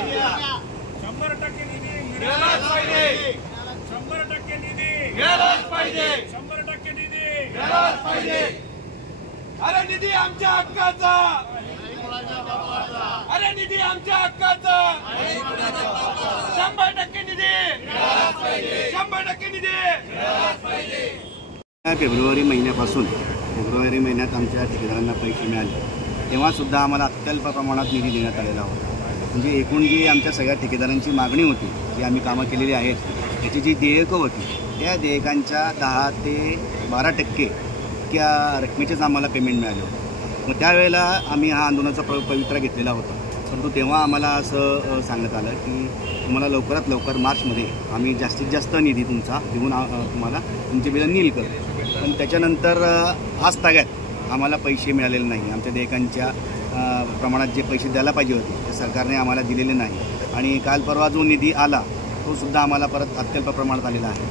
100% निधी मिळालाच पाहिजे, 100% निधी मिळालाच पाहिजे, 100% निधी मिळालाच पाहिजे। अरे निधी आमच्या हक्काचा, अरे निधी आमच्या हक्काचा, 100% निधी मिळालाच पाहिजे, 100% निधी मिळालाच पाहिजे। फेब्रुवारी महिन्यात आमच्या ठेकेदारांना पैसे मिळाले तेव्हा सुद्धा आम्हाला अत्यल्प प्रमाणात निधी देण्यात आलेला होता। म्हणजे एकूण जी आमच्या सगळ्या ठेकेदारांची मागणी होती, जी आम्ही कामं केलेली आहेत त्याची जी देयकं होती, त्या देयकांच्या 10 ते 12% इतक्या रकमेचेच आम्हाला पेमेंट मिळाले होते। मग त्यावेळेला आम्ही हा आंदोलनाचा पवित्रा घेतलेला होता, परंतु तेव्हा आम्हाला असं सांगण्यात आलं की तुम्हाला लवकरात लवकर मार्चमध्ये आम्ही जास्तीत जास्त निधी तुमचा देऊन तुम्हाला तुमचे बिलं नील करू। पण त्याच्यानंतर आज ताग्यात आम्हाला पैसे मिळालेले नाही। आमच्या देयकांच्या प्रमाणात जे पैसे द्यायला पाहिजे होते ते सरकारने आम्हाला दिलेले नाही। आणि काल परवा जो निधी आला तो सुद्धा आम्हाला परत अत्यल्प प्रमाणात आलेला आहे।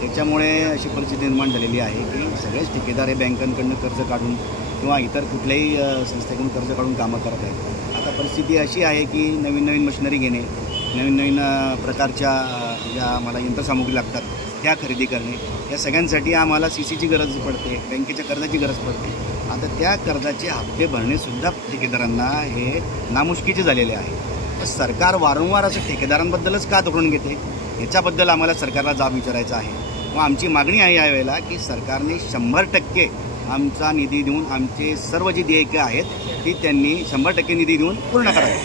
त्याच्यामुळे अशी परिस्थिती निर्माण झालेली आहे की सगळेच ठेकेदार हे बँकांकडून कर्ज काढून किंवा इतर कुठल्याही संस्थेकडून कर्ज काढून कामं करत आहेत। आता परिस्थिती अशी आहे की नवीन मशिनरी घेणे, नवीन प्रकारच्या ज्या आम्हाला यंत्रसामुग्री लागतात त्या खरेदी करणे, या सगळ्यांसाठी आम्हाला CCची गरज पडते, बँकेच्या कर्जाची गरज पडते। आता त्या कर्जाचे हप्ते भरणेसुद्धा ठेकेदारांना हे नामुष्कीचे झालेले आहे। तर सरकार वारंवार असं ठेकेदारांबद्दलच का धोरण घेते याच्याबद्दल आम्हाला सरकारला जाब विचारायचा आहे। मग आमची मागणी आहे यावेळेला की सरकारने 100% आमचा निधी देऊन आमचे सर्व जी देयके आहेत ती त्यांनी 100% निधी देऊन पूर्ण करावी।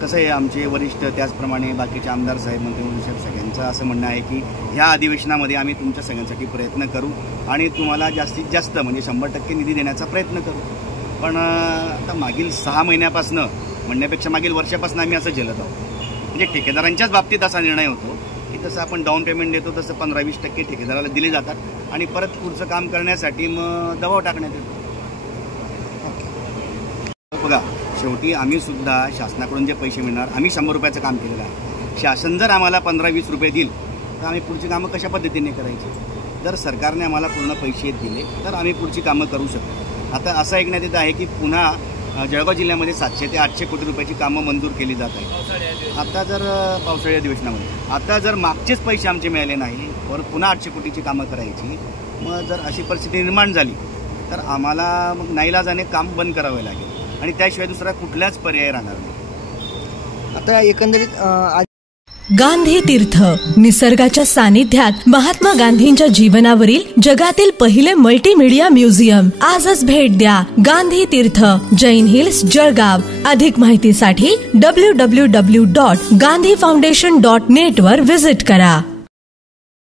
कसं आहे, आमचे वरिष्ठ त्याचप्रमाणे बाकीचे आमदार साहेब, मंत्रिमंडळ सगळ्यांचं असं म्हणणं आहे की ह्या अधिवेशनामध्ये आम्ही तुमच्या सगळ्यांसाठी प्रयत्न करू आणि तुम्हाला जास्तीत जास्त म्हणजे 100% निधी देण्याचा प्रयत्न करू। पण आता मागील 6 महिन्यापासून म्हणण्यापेक्षा मागील वर्षापासून आम्ही असं झेलत आहोत। म्हणजे ठेकेदारांच्याच बाबतीत असा निर्णय होतो की जसं आपण डाऊन पेमेंट देतो तसं 15-20% ठेकेदाराला दिले जातात आणि परत पुढचं काम करण्यासाठी मग दबाव टाकण्यात येतो। बघा, शेवटी आम्ही सुद्धा शासनाकडून जे पैसे मिळणार, आम्ही 100 रुपयाचं काम केलेलं आहे। शासन जर आम्हाला 15-20 रुपये देईल तर आम्ही पुढची कामं कशा पद्धतीने करायची? जर सरकारने आम्हाला पूर्ण पैसे दिले तर आम्ही पुढची कामं करू शकतो। आता असं ऐकण्यात येत आहे की पुन्हा जळगाव जिल्ह्यामध्ये 700 ते 800 कोटी रुपयाची कामं मंजूर केली जात आहेत। आता जर पावसाळी अधिवेशनामध्ये आता जर मागचेच पैसे आमचे मिळाले नाही परत पुन्हा 800 कोटीची कामं करायची, मग जर अशी परिस्थिती निर्माण झाली तर आम्हाला मग नाईलाजाने काम बंद करावे लागेल आणि त्याशिवाय दुसरा कुठलाच पर्याय राहणार नाही। आता एकंदरीत गांधी तीर्थ, निसर्गाच्या सानिध्यात महात्मा गांधींच्या जीवनावरील जगातील पहिले मल्टीमीडिया म्युझियम। आजच भेट द्या गांधी तीर्थ, जैन हिल्स, जळगाव। अधिक माहितीसाठी www.gandhifoundation.net वर व्हिजिट करा।